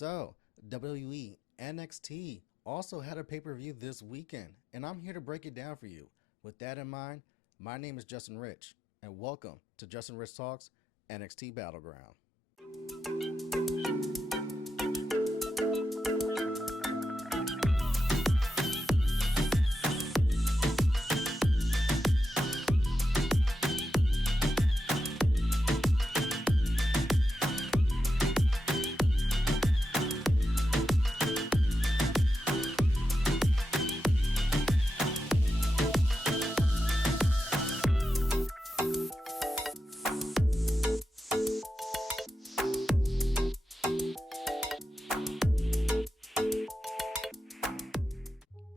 So, WWE NXT also had a pay-per-view this weekend, and I'm here to break it down for you. With that in mind, my name is JustinRitch, and welcome to JustinRitch Talks NXT Battleground.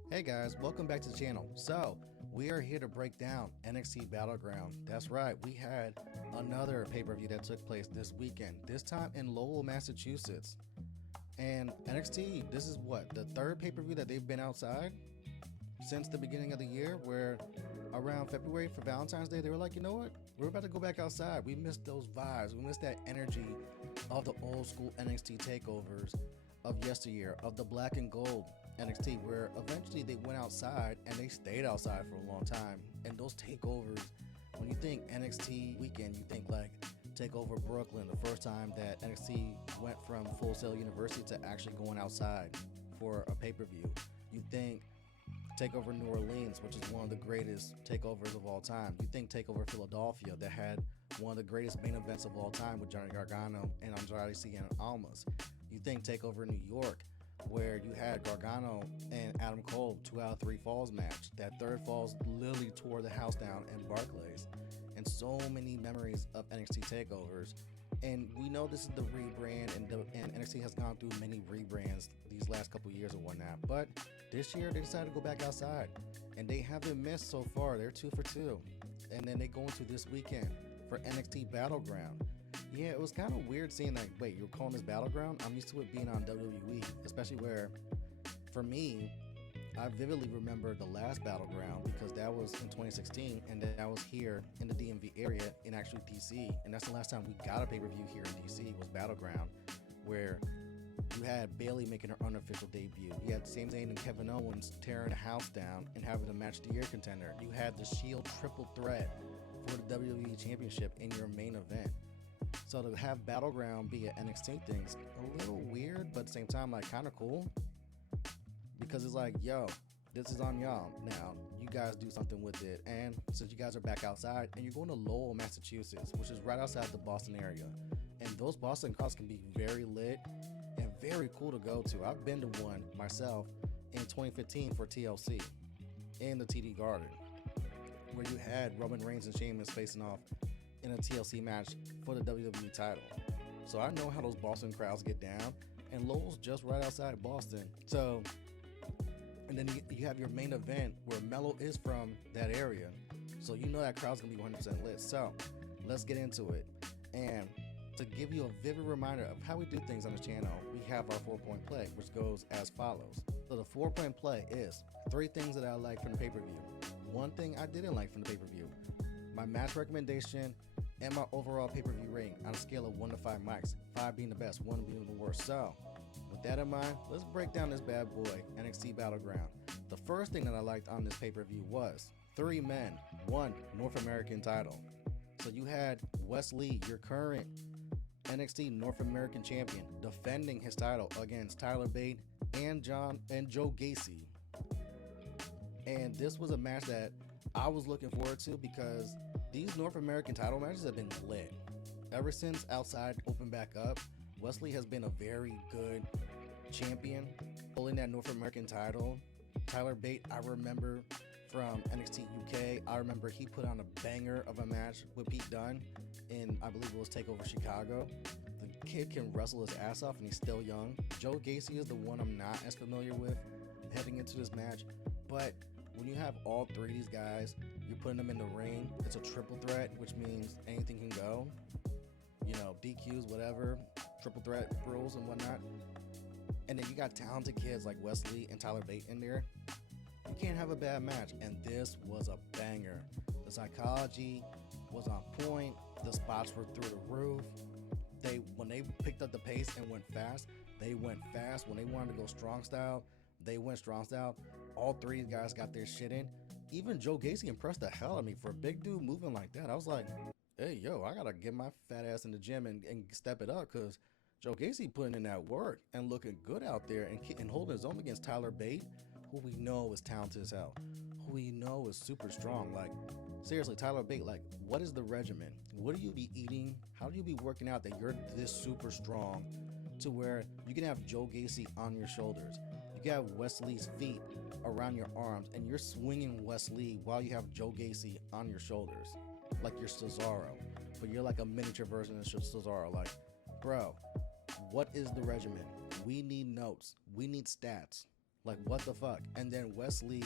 Hey guys, welcome back to the channel. So, we are here to break down NXT Battleground. That's right, we had another pay-per-view that took place this weekend, this time in Lowell, Massachusetts. And NXT, this is what, the third pay-per-view that they've been outside since the beginning of the year, where around February for Valentine's Day, they were like, you know what, we're about to go back outside. We missed those vibes, we missed that energy of the old school NXT takeovers of yesteryear, of the black and gold NXT, where eventually they went outside and they stayed outside for a long time. And those takeovers, when you think NXT weekend, you think like Takeover Brooklyn, the first time that NXT went from Full Sail University to actually going outside for a pay-per-view. You think Takeover New Orleans, which is one of the greatest takeovers of all time. You think Takeover Philadelphia, that had one of the greatest main events of all time with Johnny Gargano and Andrade Cien Almas. You think Takeover New York, where you had Gargano and Adam Cole 2 out of 3 falls match. That third falls literally tore the house down in Barclays. And so many memories of NXT takeovers. And we know this is the rebrand, and NXT has gone through many rebrands these last couple years or whatnot. But this year they decided to go back outside, and they haven't missed so far. They're 2 for 2. And then they go into this weekend for NXT Battleground. Yeah, it was kind of weird seeing like, wait, you're calling this Battleground? I'm used to it being on WWE, especially where, for me, I vividly remember the last Battleground because that was in 2016, and that was here in the DMV area in actually DC, and that's the last time we got a pay-per-view here in DC was Battleground, where you had Bayley making her unofficial debut. You had Sami Zayn and Kevin Owens tearing the house down and having a match of the year contender. You had the Shield triple threat for the WWE Championship in your main event. So to have Battleground be an NXT thing's a little weird, but at the same time, like, kind of cool. Because it's like, yo, this is on y'all now. You guys do something with it. And since you guys are back outside, and you're going to Lowell, Massachusetts, which is right outside the Boston area. And those Boston crowds can be very lit and very cool to go to. I've been to one myself in 2015 for TLC in the TD Garden, where you had Roman Reigns and Sheamus facing off in a TLC match for the WWE title. So I know how those Boston crowds get down, and Lowell's just right outside Boston. So, and then you have your main event where Melo is from that area. So you know that crowd's gonna be 100% lit. So let's get into it. And to give you a vivid reminder of how we do things on the channel, we have our 4-point play, which goes as follows. So the 4-point play is 3 things that I like from the pay-per-view, 1 thing I didn't like from the pay-per-view, my match recommendation, and my overall pay-per-view rating on a scale of 1 to 5 mics, 5 being the best, 1 being the worst. So, with that in mind, let's break down this bad boy, NXT Battleground. The first thing that I liked on this pay-per-view was 3 men, 1 North American title. So you had Wes Lee, your current NXT North American champion, defending his title against Tyler Bate and Joe Gacy. And this was a match that I was looking forward to because these North American title matches have been lit. Ever since Outside opened back up, Wesley has been a very good champion, holding that North American title. Tyler Bate, I remember from NXT UK, I remember he put on a banger of a match with Pete Dunne in, I believe it was TakeOver Chicago. The kid can wrestle his ass off and he's still young. Joe Gacy is the one I'm not as familiar with heading into this match, but when you have all 3 of these guys, you're putting them in the ring. It's a triple threat, which means anything can go. You know, DQs, whatever, triple threat rules and whatnot. And then you got talented kids like Wesley and Tyler Bate in there. You can't have a bad match. And this was a banger. The psychology was on point. The spots were through the roof. When they picked up the pace and went fast, They went fast. When they wanted to go strong style, they went strong style. All three guys got their shit in. Even Joe Gacy impressed the hell out of me for a big dude moving like that. I was like, hey, yo, I got to get my fat ass in the gym and step it up, because Joe Gacy putting in that work and looking good out there and holding his own against Tyler Bate, who we know is talented as hell, who we know is super strong. Like, seriously, Tyler Bate, like, what is the regimen? What do you be eating? How do you be working out that you're this super strong to where you can have Joe Gacy on your shoulders? You can have Wesley's feet around your arms, and you're swinging Wesley while you have Joe Gacy on your shoulders, like you're Cesaro, but you're like a miniature version of Cesaro. Like, bro, what is the regimen? We need notes. We need stats. Like, what the fuck? And then Wesley,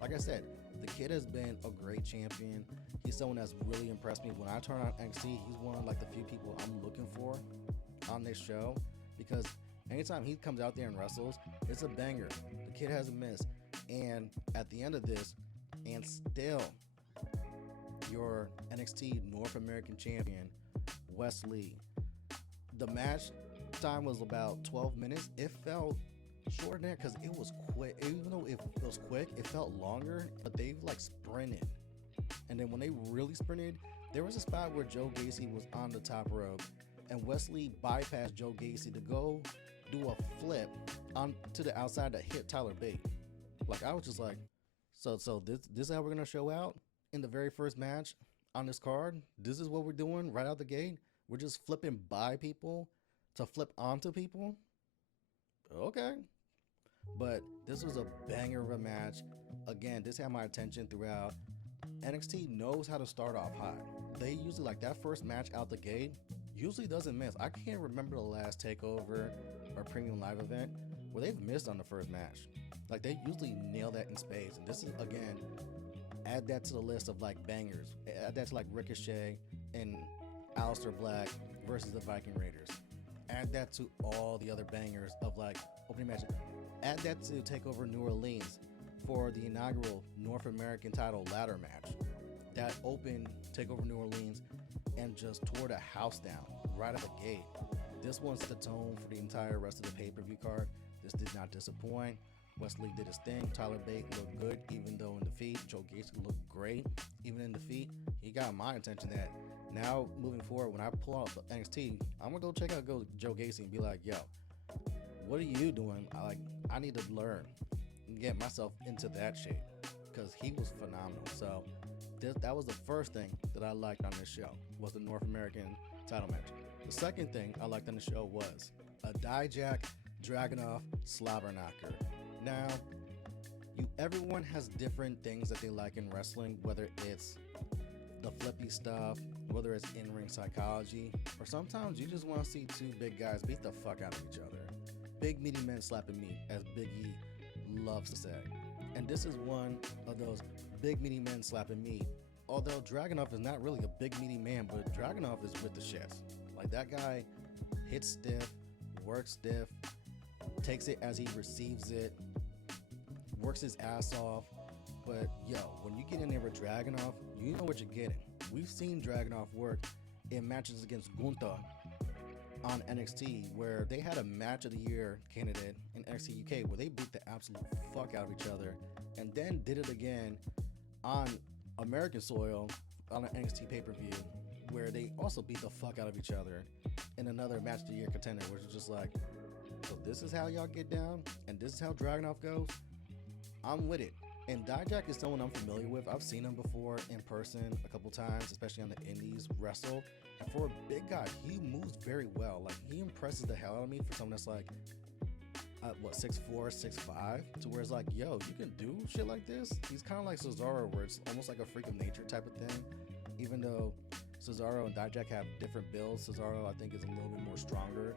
like I said, the kid has been a great champion. He's someone that's really impressed me. When I turn on NXT, he's one of like the few people I'm looking for on this show, because anytime he comes out there and wrestles, it's a banger. The kid hasn't missed. And at the end of this, and still, your NXT North American champion, Wesley. The match time was about 12 minutes. It felt short than that because it was quick. Even though it was quick, it felt longer, but they like sprinted. And then when they really sprinted, there was a spot where Joe Gacy was on the top rope, and Wesley bypassed Joe Gacy to go do a flip on to the outside that hit Tyler Bate. Like, I was just like, so this is how we're gonna show out in the very first match on this card? This is what we're doing right out the gate? We're just flipping by people to flip onto people? Okay. But this was a banger of a match. Again, this had my attention throughout. NXT knows how to start off hot. They usually, like, that first match out the gate usually doesn't miss. I can't remember the last takeover or premium live event where they've missed on the first match. Like, they usually nail that in spades. And this is, again, add that to the list of like bangers. Add that to like Ricochet and Aleister Black versus the Viking Raiders. Add that to all the other bangers of like opening matches. Add that to TakeOver New Orleans for the inaugural North American title ladder match. That opened TakeOver New Orleans and just tore the house down right at the gate. This one set the tone for the entire rest of the pay-per-view card. This did not disappoint. Wesley did his thing. Tyler Bate looked good, even though in defeat. Joe Gacy looked great, even in defeat. He got my attention that now, moving forward, when I pull out NXT, I'm going to go check out Joe Gacy and be like, yo, what are you doing? I need to learn and get myself into that shape, because he was phenomenal. So that was the first thing that I liked on this show, was the North American title match. The second thing I liked on the show was a Dijak Dragunov slobber knocker. Now, everyone has different things that they like in wrestling, whether it's the flippy stuff, whether it's in-ring psychology, or sometimes you just want to see two big guys beat the fuck out of each other. Big meaty men slapping meat, as Big E loves to say. And this is one of those big meaty men slapping meat. Although Dragunov is not really a big meaty man, but Dragunov is with the shits. Like, that guy hits stiff, works stiff, takes it as he receives it, works his ass off. But yo, when you get in there with Dragunov, you know what you're getting. We've seen Dragunov work in matches against Gunther on NXT, where they had a match of the year candidate in NXT UK where they beat the absolute fuck out of each other, and then did it again on American soil on an NXT pay-per-view where they also beat the fuck out of each other in another match of the year contender, which is just like, so this is how y'all get down, and this is how Dragunov goes? I'm with it. And Dijak is someone I'm familiar with. I've seen him before in person a couple times, especially on the indies wrestle. And for a big guy, he moves very well. Like, he impresses the hell out of me for someone that's like, 6'4", 6'5", to where it's like, yo, you can do shit like this? He's kind of like Cesaro, where it's almost like a freak of nature type of thing. Even though Cesaro and Dijak have different builds, Cesaro, I think, is a little bit more stronger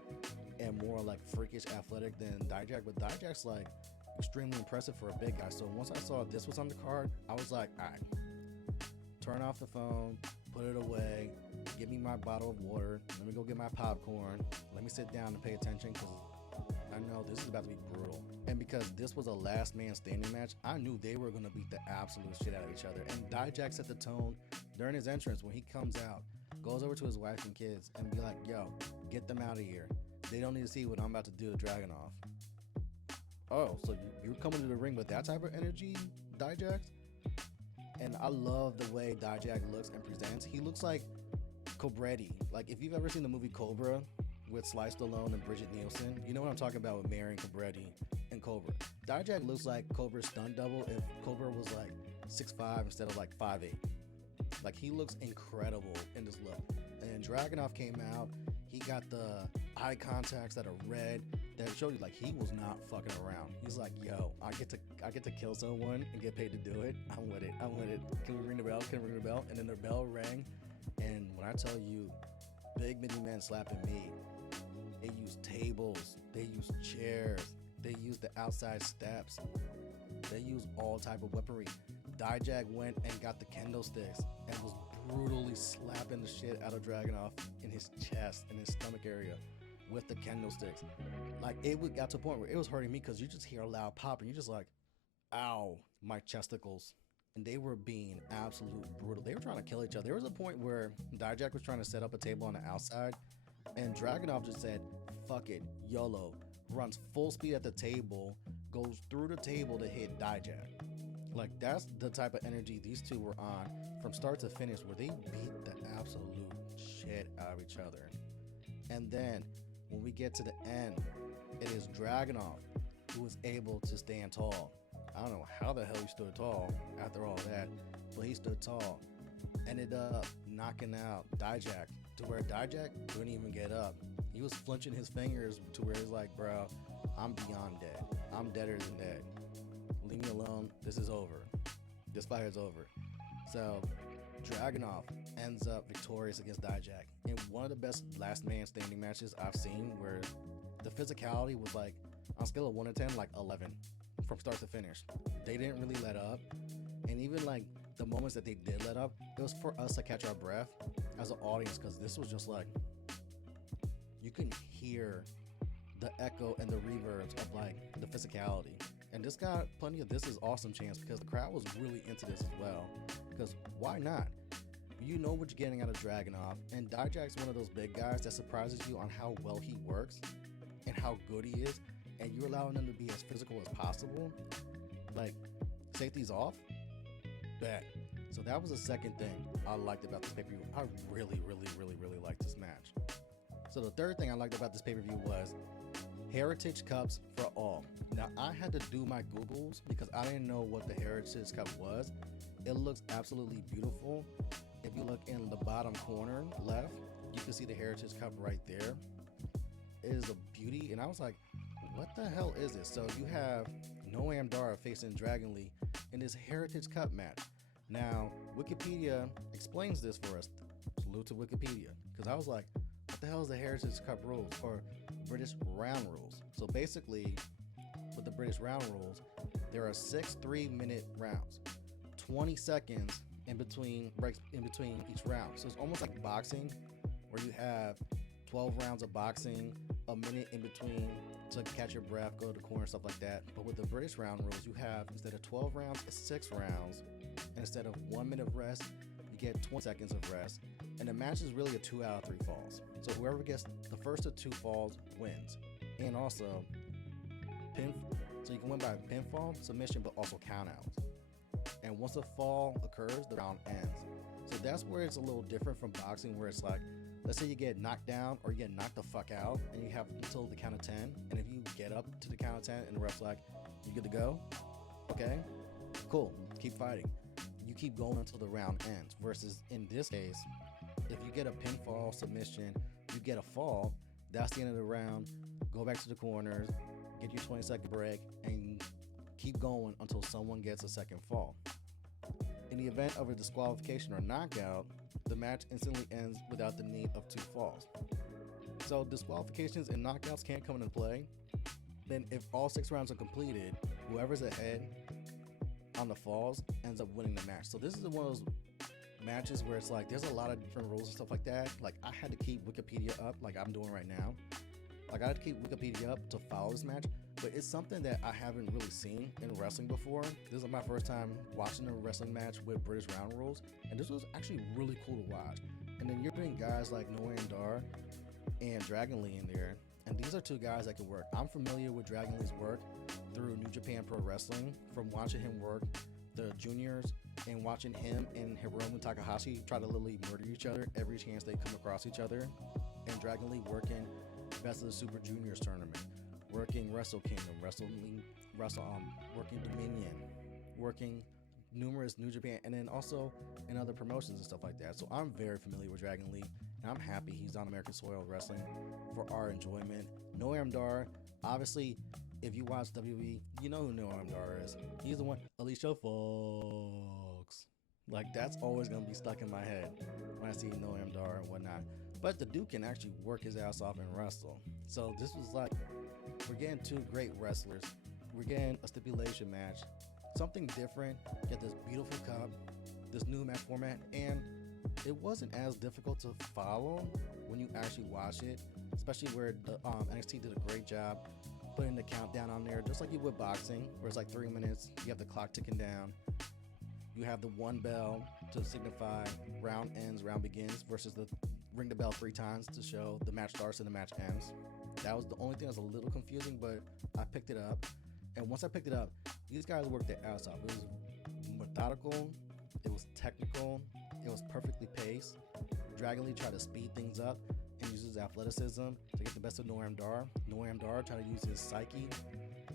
and more like freakish athletic than Dijak. But Dijak's like extremely impressive for a big guy. So once I saw this was on the card, I was like, all right, turn off the phone, put it away, give me my bottle of water, let me go get my popcorn, let me sit down and pay attention, because I know this is about to be brutal. And because this was a last man standing match, I knew they were going to beat the absolute shit out of each other. And Dijak set the tone during his entrance when he comes out, goes over to his wife and kids and be like, yo, get them out of here. They don't need to see what I'm about to do to Dragunov. Oh, so you're coming to the ring with that type of energy, Dijak? And I love the way Dijak looks and presents. He looks like Cobretti. Like, if you've ever seen the movie Cobra with Sly Stallone and Bridget Nielsen, you know what I'm talking about with Marion Cobretti and Cobra. Dijak looks like Cobra's stunt double if Cobra was like 6'5" instead of like 5'8". Like, he looks incredible in this look. And Dragunov came out. He got the eye contacts that are red that showed you like he was not fucking around. He's like, yo, I get to kill someone and get paid to do it. I'm with it. Can we ring the bell? Can we ring the bell? And then the bell rang. And when I tell you, big mini men slapping me, they use tables, they use chairs, they use the outside steps, they use all type of weaponry. Dijak went and got the kendo sticks and was brutally slapping the shit out of Dragunov in his chest, in his stomach area with the kendo sticks. Like, it got to a point where it was hurting me because you just hear a loud pop and you're just like, ow, my chesticles. And they were being absolute brutal. They were trying to kill each other. There was a point where Dijak was trying to set up a table on the outside and Dragunov just said, fuck it, YOLO, runs full speed at the table, goes through the table to hit Dijak. Like, that's the type of energy these two were on from start to finish, where they beat the absolute shit out of each other. And then when we get to the end, it is Dragunov who is able to stand tall. I don't know how the hell he stood tall after all that, but he stood tall. Ended up knocking out Dijak to where Dijak couldn't even get up. He was flinching his fingers to where he's like, bro, I'm beyond dead. I'm deader than dead. Leave me alone. This is over. This fight is over. So Dragunov ends up victorious against Dijak in one of the best last man standing matches I've seen, where the physicality was like, on a scale of 1 to 10, like 11 from start to finish. They didn't really let up. And even like the moments that they did let up, it was for us to catch our breath as an audience, because this was just like, you can hear the echo and the reverbs of like the physicality. And this got plenty of "this is awesome" chants because the crowd was really into this as well. Because why not? You know what you're getting out of Dragunov, and Dijak's one of those big guys that surprises you on how well he works and how good he is, and you're allowing him to be as physical as possible. Like, safety's off, bet. So that was the second thing I liked about this pay-per-view. I really liked this match. So the third thing I liked about this pay-per-view was Heritage Cups for all. Now, I had to do my Googles because I didn't know what the Heritage Cup was. It looks absolutely beautiful. If you look in the bottom corner left, you can see the Heritage Cup right there. It is a beauty, and I was like, what the hell is this? So you have Noam facing Dragon Lee in this Heritage Cup match. Now, Wikipedia explains this for us. Salute to Wikipedia, because I was like, what the hell is the Heritage Cup rules, or British round rules? So basically, with the British round rules, there are 6 3-minute rounds, 20 seconds in between breaks in between each round. So it's almost like boxing, where you have 12 rounds of boxing, a minute in between to catch your breath, go to the corner, stuff like that. But with the British round rules, you have, instead of 12 rounds, 6 rounds, and instead of 1 minute of rest, you get 20 seconds of rest. And the match is really a 2 out of 3 falls. So whoever gets the first of 2 falls wins. And also, so you can win by pinfall, submission, but also countouts. And once a fall occurs, the round ends. So that's where it's a little different from boxing, where it's like, let's say you get knocked down or you get knocked the fuck out, and you have until the count of 10. And if you get up to the count of 10 and the ref's like, you good to go? Okay, cool, keep fighting. You keep going until the round ends. Versus in this case, if you get a pinfall, submission, you get a fall, that's the end of the round. Go back to the corners, get your 20-second break, and keep going until someone gets a second fall. In the event of a disqualification or knockout, the match instantly ends without the need of 2 falls. So disqualifications and knockouts can't come into play. Then if all 6 rounds are completed, whoever's ahead on the falls ends up winning the match. So this is one of those matches where it's like, there's a lot of different rules and stuff like that. Like, I had to keep Wikipedia up, like I'm doing right now. Like, I had to keep Wikipedia up to follow this match, but it's something that I haven't really seen in wrestling before. This is my first time watching a wrestling match with British round rules, and this was actually really cool to watch. And then you're putting guys like Noam and Dragon Lee in there, And these are two guys that can work. I'm familiar with Dragon Lee's work through New Japan Pro Wrestling, from watching him work the juniors and watching him and Hiromu Takahashi try to literally murder each other every chance they come across each other. And Dragon Lee working Best of the Super Juniors tournament, working Wrestle Kingdom, working Dominion, working numerous New Japan, and then also in other promotions and stuff like that. So I'm very familiar with Dragon Lee, and I'm happy he's on American soil wrestling for our enjoyment. Noam Dar, obviously, if you watch WWE, you know who Noam Dar is. He's the one, Alicia Fox. Like, that's always going to be stuck in my head when I see Noam Dar and whatnot. But the dude can actually work his ass off and wrestle. So this was like, we're getting two great wrestlers. We're getting a stipulation match, something different, get this beautiful cup, this new match format, and it wasn't as difficult to follow when you actually watch it, especially where the NXT did a great job putting the countdown on there, just like you would boxing, where it's like 3 minutes, you have the clock ticking down, you have the one bell to signify round ends, round begins, versus the ring the bell 3 times to show the match starts and the match ends. That was the only thing that was a little confusing, but I picked it up. And once I picked it up, these guys worked their ass off. It was methodical, it was technical, it was perfectly paced. Dragon Lee tried to speed things up and use his athleticism to get the best of Noam Dar. Noam Dar tried to use his psyche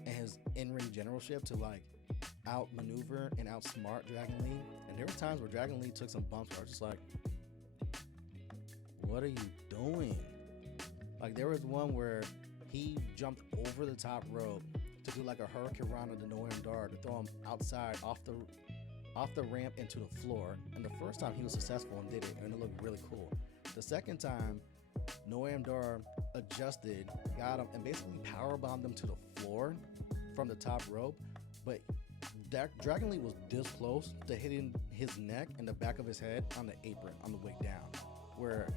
and his in-ring generalship to like outmaneuver and outsmart Dragon Lee. And there were times where Dragon Lee took some bumps where I was just like, what are you doing? Like, there was one where he jumped over the top rope to do like a hurricane rana to Noam Dar to throw him outside off the ramp into the floor. And the first time he was successful and did it, and it looked really cool. The second time, Noam Dar adjusted, got him, and basically powerbombed him to the floor from the top rope. But Dragon Lee was this close to hitting his neck and the back of his head on the apron on the way down, where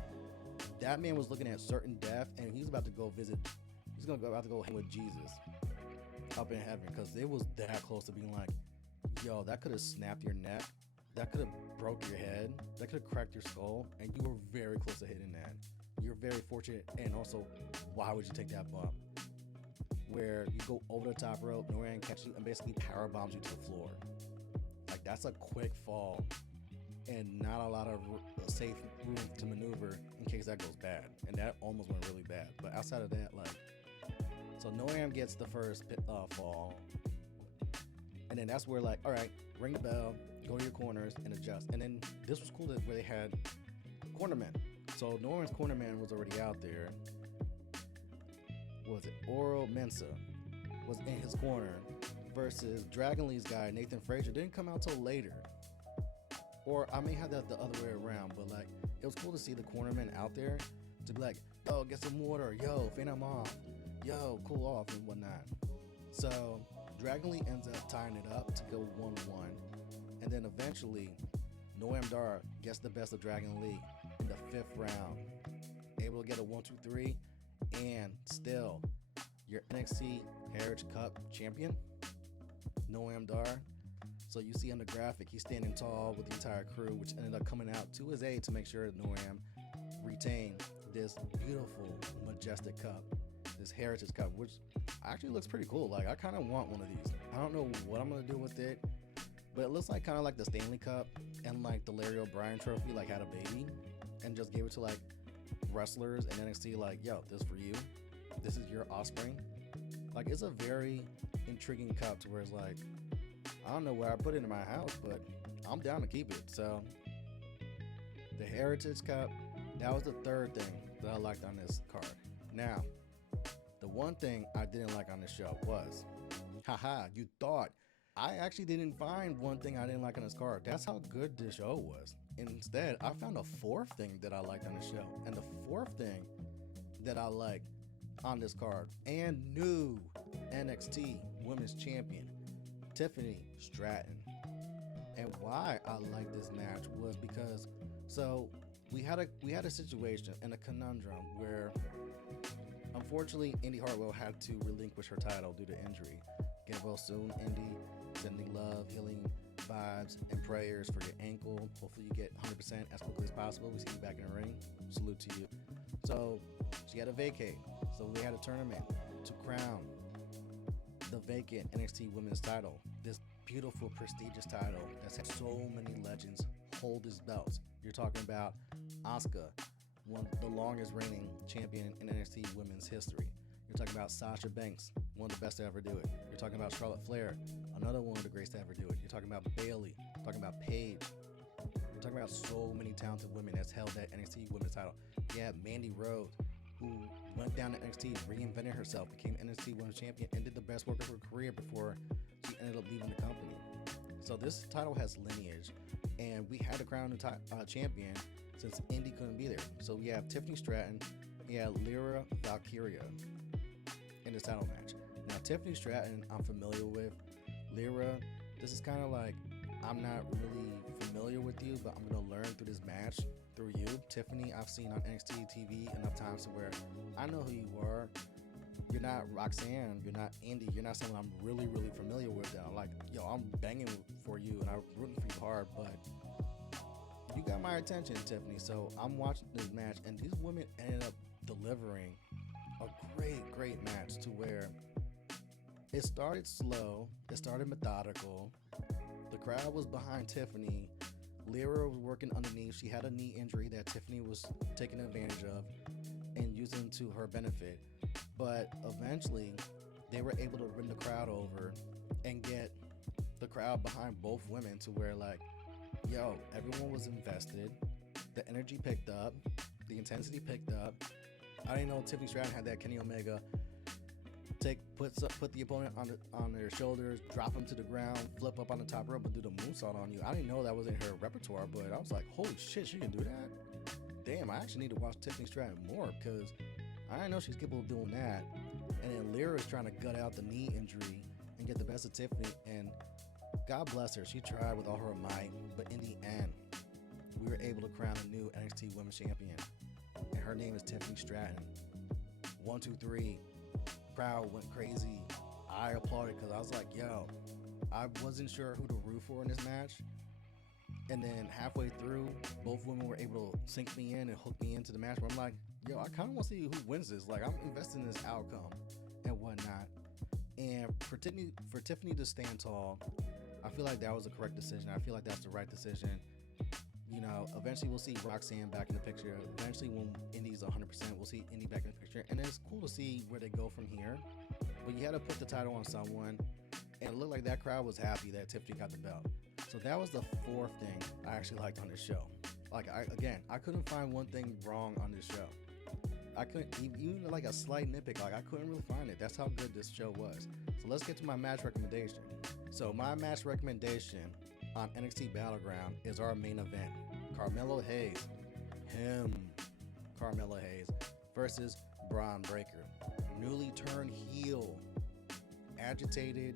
that man was looking at certain death, and he's about to go visit. He's about to go hang with Jesus up in heaven, because it was that close to being like, yo, that could have snapped your neck, that could have broke your head, that could have cracked your skull, and you were very close to hitting that. You're very fortunate, and also, why would you take that bump? Where you go over the top rope, Noam catches you and basically power bombs you to the floor. Like, that's a quick fall, and not a lot of safe room to maneuver in case that goes bad. And that almost went really bad. But outside of that, like, so Noam gets the first fall, and then that's where, like, all right, ring the bell, go to your corners and adjust. And then this was cool where they had cornermen. So Noam's cornerman was already out there. Was it Oro Mensa was in his corner, versus Dragon Lee's guy Nathan Frazier didn't come out till later. Or I may have that the other way around, but like, it was cool to see the cornermen out there to be like, yo, get some water, yo, faint them off, yo, cool off and whatnot. So Dragon Lee ends up tying it up to go 1-1, and then eventually Noam Dar gets the best of Dragon Lee in the 5th round, able to get a 1-2-3, and still your NXT Heritage Cup champion, Noam Dar. So you see on the graphic, he's standing tall with the entire crew, which ended up coming out to his aid to make sure that Noam retained this beautiful, majestic cup, this Heritage Cup, which actually looks pretty cool. Like, I kind of want one of these. I don't know what I'm going to do with it, but it looks like kind of like the Stanley Cup and like the Larry O'Brien trophy, like had a baby and just gave it to like wrestlers and NXT, like, yo, this for you. This is your offspring. Like, it's a very intriguing cup to where it's like, I don't know where I put it in my house, but I'm down to keep it. So the Heritage Cup, that was the third thing that I liked on this card. Now, the one thing I didn't like on this show was, haha, you thought. I actually didn't find one thing I didn't like on this card. That's how good this show was. Instead, I found a 4th thing that I liked on the show. And the 4th thing that I liked on this card, and new NXT Women's Champion, Tiffany Stratton. And why I like this match was because, so we had a situation and a conundrum where unfortunately Indy Hartwell had to relinquish her title due to injury. Get well soon, Indy. Sending love, healing vibes, and prayers for your ankle. Hopefully you get 100% as quickly as possible. We see you back in the ring. Salute to you. So she had to vacate. So we had a tournament to crown the vacant NXT Women's title. This beautiful, prestigious title that's had so many legends hold his belts. You're talking about Asuka, the longest reigning champion in NXT Women's history. You're talking about Sasha Banks, one of the best to ever do it. You're talking about Charlotte Flair, another one of the greats to ever do it. You're talking about Bayley, you're talking about Paige. You're talking about so many talented women that's held that NXT Women's title. You have Mandy Rose, who went down to NXT, reinvented herself, became NXT Women's Champion, and did the best work of her career before she ended up leaving the company. So this title has lineage, and we had to crown a champion since Indy couldn't be there. So we have Tiffany Stratton, we have Lyra Valkyria in this title match. Now Tiffany Stratton, I'm familiar with. Lyra, this is kind of like, I'm not really familiar with you, but I'm going to learn through this match through you. Tiffany, I've seen on NXT TV enough times to where I know who you are. You're not Roxanne, you're not Indy, you're not someone I'm really, really familiar with. I'm like, yo, I'm banging for you and I'm rooting for you hard, but you got my attention, Tiffany. So I'm watching this match, and these women ended up delivering a great, great match to where it started slow, it started methodical. The crowd was behind Tiffany. Lyra was working underneath. She had a knee injury that Tiffany was taking advantage of and using to her benefit. But eventually, they were able to win the crowd over and get the crowd behind both women to where, like, yo, everyone was invested. The energy picked up. The intensity picked up. I didn't know Tiffany Stratton had that Kenny Omega put the opponent on their shoulders, drop him to the ground, flip up on the top rope, and do the moonsault on you. I didn't know that was in her repertoire, but I was like, holy shit, she can do that? Damn, I actually need to watch Tiffany Stratton more, because I didn't know she's capable of doing that. And then Lyra is trying to gut out the knee injury and get the best of Tiffany, and God bless her, she tried with all her might, but in the end, we were able to crown a new NXT Women's Champion, and her name is Tiffany Stratton. 1, 2, 3. Crowd went crazy. I applauded because I was like, yo, I wasn't sure who to root for in this match. And then halfway through, both women were able to sink me in and hook me into the match where I'm like, yo, I kind of want to see who wins this. Like, I'm invested in this outcome and whatnot. And for Tiffany to stand tall, I feel like that was the correct decision. I feel like that's the right decision. You know, eventually we'll see Roxanne back in the picture. Eventually when Indy's 100%, we'll see Indy back in the picture. And it's cool to see where they go from here. But you had to put the title on someone. And it looked like that crowd was happy that Tiffany got the belt. So that was the fourth thing I actually liked on this show. Like, I couldn't find one thing wrong on this show. I couldn't, even like a slight nitpick, like I couldn't really find it. That's how good this show was. So let's get to my match recommendation. So my match recommendation on NXT Battleground is our main event. Carmelo Hayes, Carmelo Hayes versus Bron Breakker. Newly turned heel, agitated,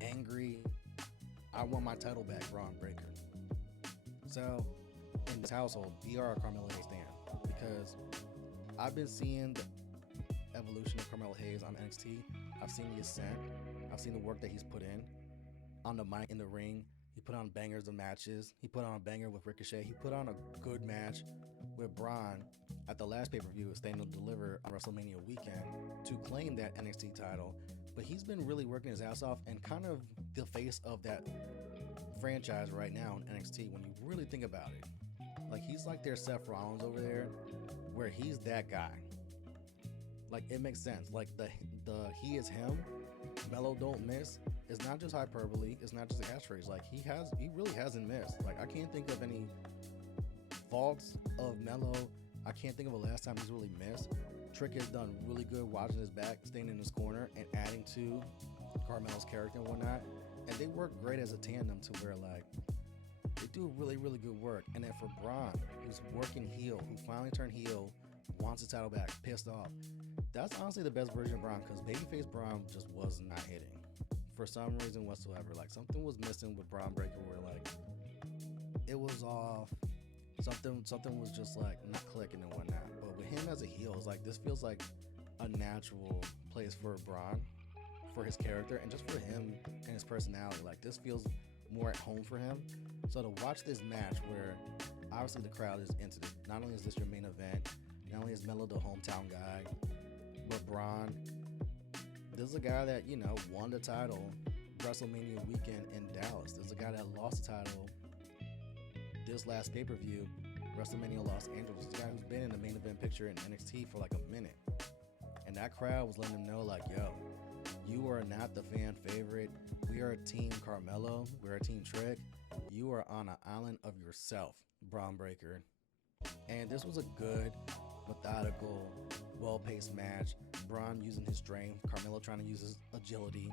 angry. I want my title back, Bron Breakker. So in this household, be our Carmelo Hayes stand, because I've been seeing the evolution of Carmelo Hayes on NXT. I've seen the ascent. I've seen the work that he's put in on the mic, in the ring. He put on bangers of matches. He put on a banger with Ricochet. He put on a good match with Bron at the last pay-per-view, staying to deliver on WrestleMania weekend to claim that NXT title. But he's been really working his ass off and kind of the face of that franchise right now in NXT when you really think about it. Like, he's like their Seth Rollins over there, where he's that guy. Like, it makes sense. Like, the he is him, Melo don't miss. It's not just hyperbole. It's not just a catchphrase. Like, he really hasn't missed. Like, I can't think of any faults of Melo. I can't think of a last time he's really missed. Trick has done really good watching his back, staying in his corner, and adding to Carmelo's character and whatnot. And they work great as a tandem to where, like, they do really, really good work. And then for Bron, who's working heel, who finally turned heel, wants his title back, pissed off. That's honestly the best version of Bron, because babyface Bron just was not hitting for some reason whatsoever. Like, something was missing with Bron Breakker, where, like, it was off. Something was just, like, not clicking and whatnot. But with him as a heel, it's like, this feels like a natural place for Bron, for his character, and just for him and his personality. Like, this feels more at home for him. So to watch this match, where obviously the crowd is into this. Not only is this your main event, not only is Melo the hometown guy, But Bron, this is a guy that, you know, won the title WrestleMania weekend in Dallas. This is a guy that lost the title this last pay-per-view, WrestleMania Los Angeles. This guy who's been in the main event picture in NXT for like a minute. And that crowd was letting him know, like, yo, you are not the fan favorite. We are Team Carmelo. We're a Team Trick. You are on an island of yourself, Bron Breakker. And this was a good, methodical, well-paced match. Bron using his strength, Carmelo trying to use his agility,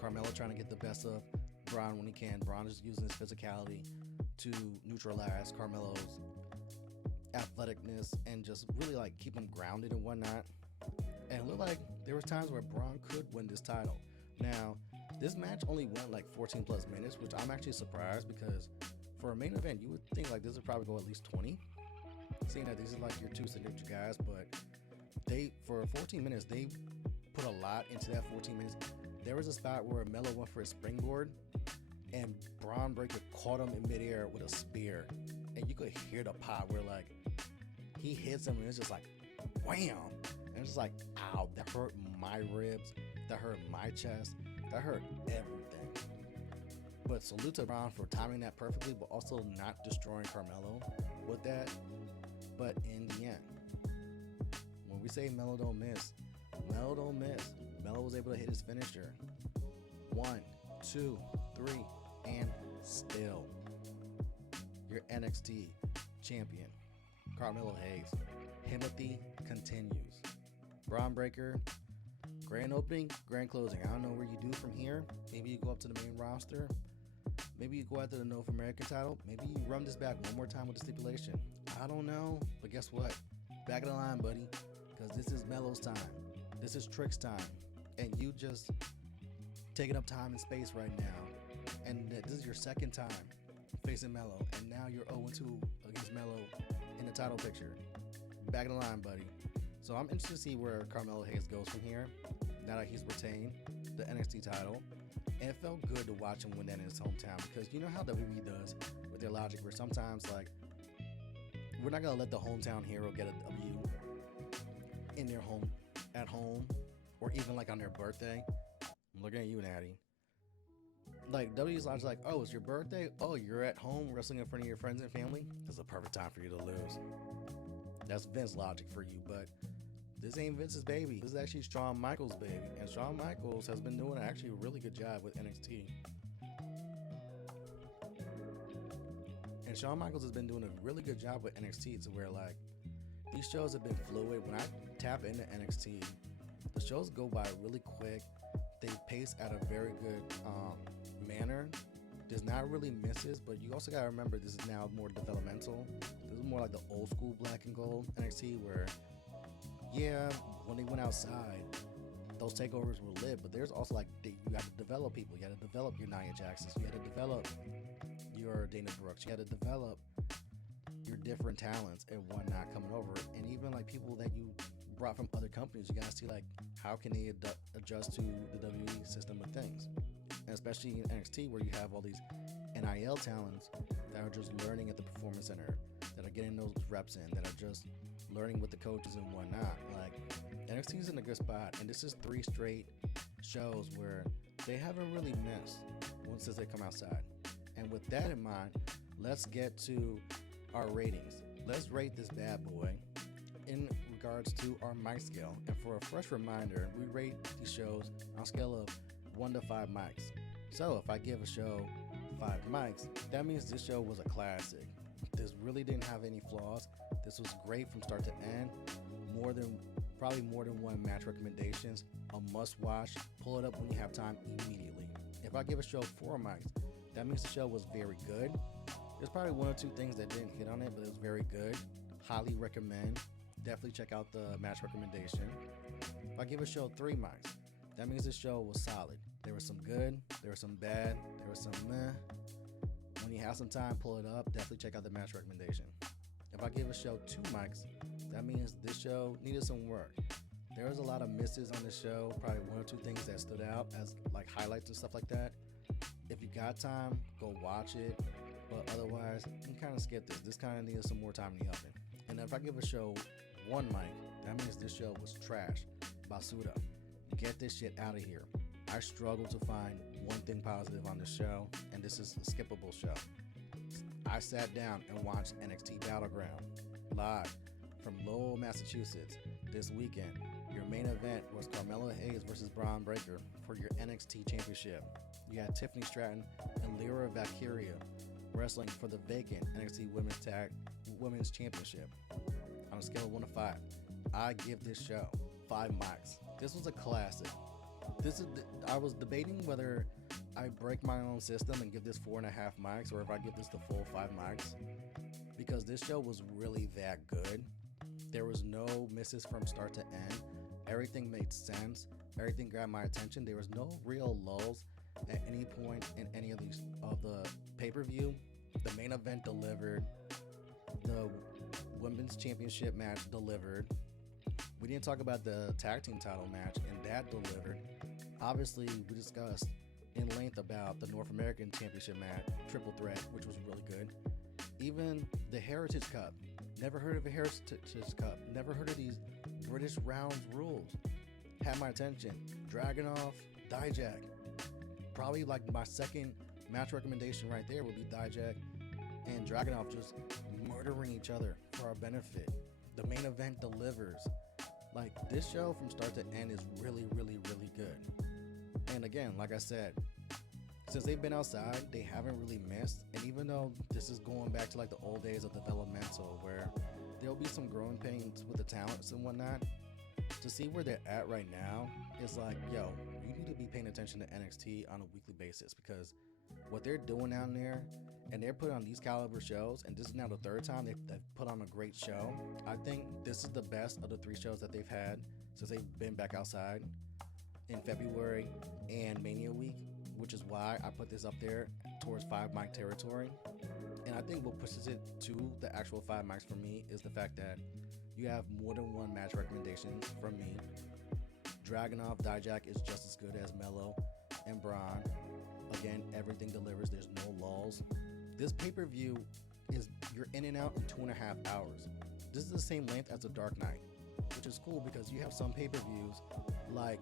Carmelo trying to get the best of Bron when he can. Bron is using his physicality to neutralize Carmelo's athleticness and just really like keep him grounded and whatnot. And it looked like there was times where Bron could win this title. Now, this match only went like 14 plus minutes, which I'm actually surprised because for a main event, you would think like this would probably go at least 20. Seeing that these are like your two signature guys, but for 14 minutes, they put a lot into that 14 minutes. There was a spot where Melo went for a springboard and Bron Breakker caught him in midair with a spear. And you could hear the pop where like he hits him and it's just like wham. And it's just like, ow, that hurt my ribs, that hurt my chest, that hurt everything. But salute to Bron for timing that perfectly, but also not destroying Carmelo with that. But in the end, when we say Melo don't miss, Melo don't miss. Melo was able to hit his finisher. 1, 2, 3, and still your NXT champion, Carmelo Hayes. Himothy continues. Bron Breakker, grand opening, grand closing. I don't know where you do from here. Maybe you go up to the main roster. Maybe you go after the North American title. Maybe you run this back one more time with the stipulation. I don't know. But guess what? Back of the line, buddy. Because this is Melo's time. This is Trick's time. And you just taking up time and space right now. And this is your second time facing Melo. And now you're 0-2 against Melo in the title picture. Back of the line, buddy. So I'm interested to see where Carmelo Hayes goes from here. Now that he's retained the NXT title. And it felt good to watch him win that in his hometown. Because you know how WWE does with their logic. Where sometimes, like, we're not going to let the hometown hero get a W in their home, at home, or even like on their birthday. I'm looking at you, Natty. Like, WWE's logic, like, oh, it's your birthday? Oh, you're at home wrestling in front of your friends and family? This is a perfect time for you to lose. That's Vince's logic for you, but this ain't Vince's baby. This is actually Shawn Michaels' baby. And Shawn Michaels has been doing actually a really good job with NXT. And Shawn Michaels has been doing a really good job with NXT to where, like, these shows have been fluid. When I tap into NXT, the shows go by really quick. They pace at a very good manner. There's not really misses, but you also gotta remember this is now more developmental. This is more like the old school black and gold NXT where, yeah, when they went outside, those takeovers were lit, but there's also like, you got to develop people. You got to develop your Nia Jaxes. You got to develop your Dana Brooks. You got to develop your different talents and whatnot coming over. And even like people that you brought from other companies, you got to see like, how can they adjust to the WWE system of things? And especially in NXT where you have all these NIL talents that are just learning at the Performance Center, that are getting those reps in, that are just learning with the coaches and whatnot. Like, NXT is in a good spot, and this is 3 straight shows where they haven't really missed once they come outside. And with that in mind, let's get to our ratings. Let's rate this bad boy in regards to our mic scale. And for a fresh reminder, we rate these shows on a scale of 1 to 5 mics. So if I give a show 5 mics, that means this show was a classic. This really didn't have any flaws. This was great from start to end. Probably more than 1 match recommendations. A must watch. Pull it up when you have time immediately. If I give a show 4 mics, that means the show was very good. There's probably 1 or 2 things that didn't hit on it, but it was very good. Highly recommend. Definitely check out the match recommendation. If I give a show 3 mics, that means the show was solid. There was some good, there was some bad, there was some meh. When you have some time, pull it up. Definitely check out the match recommendation. If I give a show 2 mics, that means this show needed some work. There was a lot of misses on this show. Probably 1 or 2 things that stood out as like highlights and stuff like that. If you got time, go watch it. But otherwise, you can kind of skip this. This kind of needed some more time in the oven. And if I give a show 1 mic, That means this show was trash. Basura. Get this shit out of here. I struggle to find one thing positive on this show, and this is a skippable show. I sat down and watched NXT Battleground live from Lowell, Massachusetts this weekend. Your main event was Carmelo Hayes versus Bron Breakker for your NXT Championship. You had Tiffany Stratton and Lyra Valkyria wrestling for the vacant NXT Women's Championship. On a scale of 1 to 5, I give this show 5 mics. This was a classic. I was debating whether I break my own system and give this 4.5 mics, or if I give this the full 5 mics, because this show was really that good. There was no misses from start to end. Everything made sense. Everything grabbed my attention. There was no real lulls at any point in any of the pay-per-view. The main event delivered. The women's championship match delivered. We didn't talk about the tag team title match, and that delivered. Obviously, we discussed in length about the North American Championship match, Triple Threat, which was really good. Even the Heritage Cup. Never heard of a Heritage Cup. Never heard of these British rounds rules. Had my attention. Dragunov, Dijak. Probably like my second match recommendation right there would be Dijak and Dragunov just murdering each other for our benefit. The main event delivers. Like, this show from start to end is really, really, really good. And again, like I said, since they've been outside, they haven't really missed. And even though this is going back to like the old days of developmental, where there'll be some growing pains with the talents and whatnot, to see where they're at right now is like, yo, you need to be paying attention to NXT on a weekly basis, because what they're doing down there, and they're putting on these caliber shows, and this is now the 3rd time they've put on a great show. I think this is the best of the 3 shows that they've had since they've been back outside in February and Mania Week, which is why I put this up there towards 5 mic territory. And I think what pushes it to the actual 5 mics for me is the fact that you have more than one match recommendations from me. Dragunov, Dijak is just as good as Melo and Bron. Again, everything delivers. There's no lulls. This pay-per-view is, you're in and out in 2.5 hours. This is the same length as The Dark Knight, which is cool because you have some pay-per-views like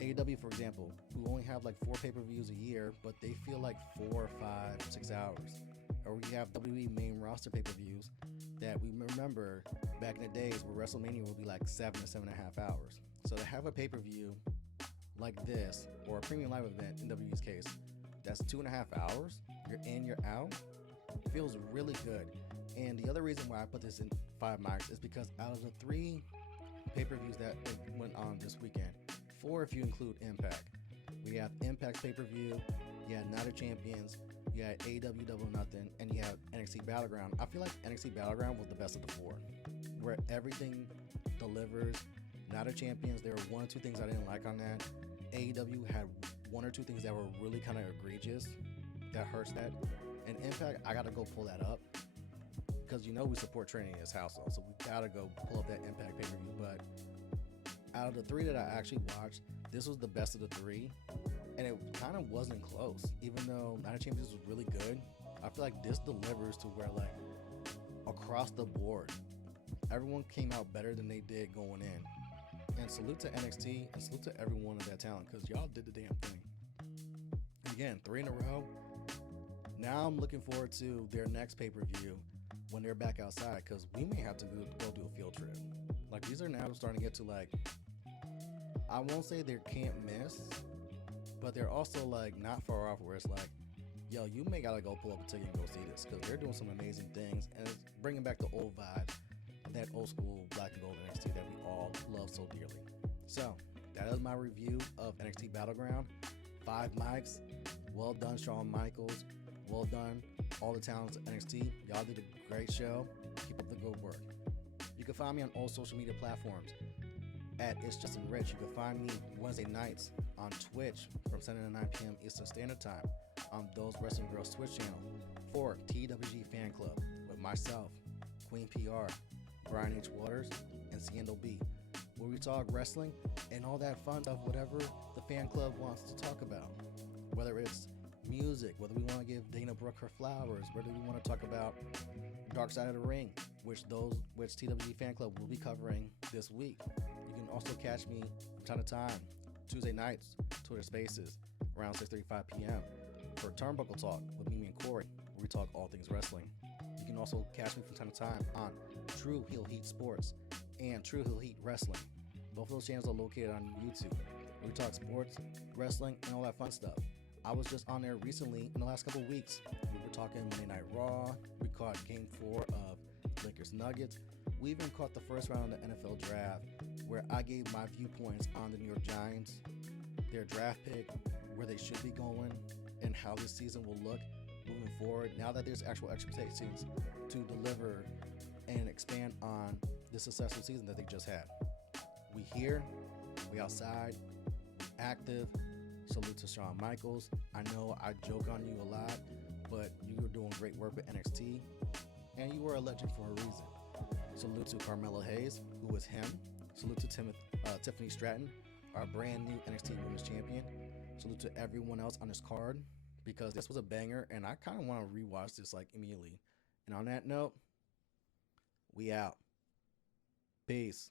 AEW, for example, who only have like 4 pay-per-views a year, but they feel like 4, 5, 6 hours. Or we have WWE main roster pay-per-views that we remember back in the days where WrestleMania would be like 7 to 7.5 hours. So to have a pay-per-view like this, or a premium live event in WWE's case, that's 2.5 hours, you're in, you're out, feels really good. And the other reason why I put this in 5 mics is because out of the 3 pay-per-views that went on this weekend, 4 if you include Impact, we have Impact's pay-per-view, you had Night of Champions, you had AEW Double or Nothing, and you have NXT Battleground. I feel like NXT Battleground was the best of the 4, where everything delivers. Night of Champions, there were 1 or 2 things I didn't like on that. AEW had 1 or 2 things that were really kind of egregious that hurts that. And Impact, I gotta go pull that up because we support training in this household, so we gotta go pull up that Impact pay-per-view. But out of the 3 that I actually watched, this was the best of the 3, and it kind of wasn't close. Even though Night of Champions was really good, I feel like this delivers to where, like, across the board, everyone came out better than they did going in. And salute to NXT and salute to everyone of that talent, because y'all did the damn thing. And again, 3 in a row. Now I'm looking forward to their next pay-per-view when they're back outside, because we may have to go do a field trip. Like, these are now starting to get to, like, I won't say they can't miss, but they're also, like, not far off where it's like, yo, you may gotta go pull up a ticket and go see this, because they're doing some amazing things, and it's bringing back the old vibe, that old school black and gold NXT that we all love so dearly. So that is my review of NXT Battleground. 5 mics. Well done, Shawn Michaels. Well done, all the talents of NXT. Y'all did a great show. Keep up the good work. You can find me on all social media platforms at It's JustinRitch. You can find me Wednesday nights on Twitch from 7 to 9 p.m. Eastern Standard Time on Those Wrestling Girls Twitch channel for TWGFanClub with myself, Queen PR, Brian H. Waters, and Seindole B, where we talk wrestling and all that fun stuff, whatever the fan club wants to talk about. Whether it's music, whether we want to give Dana Brooke her flowers, whether we want to talk about Dark Side of the Ring, which TWG Fan Club will be covering this week. You can also catch me from time to time, Tuesday nights, Twitter Spaces, around 6:35 p.m. for Turnbuckle Talk with me and Corey, where we talk all things wrestling. You can also catch me from time to time on True Heel Heat Sports and True Heel Heat Wrestling. Both of those channels are located on YouTube, where we talk sports, wrestling, and all that fun stuff. I was just on there recently in the last couple of weeks. We were talking Monday Night Raw. We caught Game 4 of Lakers Nuggets. We even caught the first round of the NFL Draft, where I gave my viewpoints on the New York Giants, their draft pick, where they should be going, and how this season will look moving forward now that there's actual expectations to deliver and expand on the successful season that they just had. We here, we outside, active. Salute to Shawn Michaels. I know I joke on you a lot, but you were doing great work with NXT, and you were a legend for a reason. Salute to Carmelo Hayes, who was him. Salute to Tiffany Stratton, our brand new NXT Women's Champion. Salute to everyone else on this card, because this was a banger, and I kind of want to rewatch this like immediately. And on that note, we out. Peace.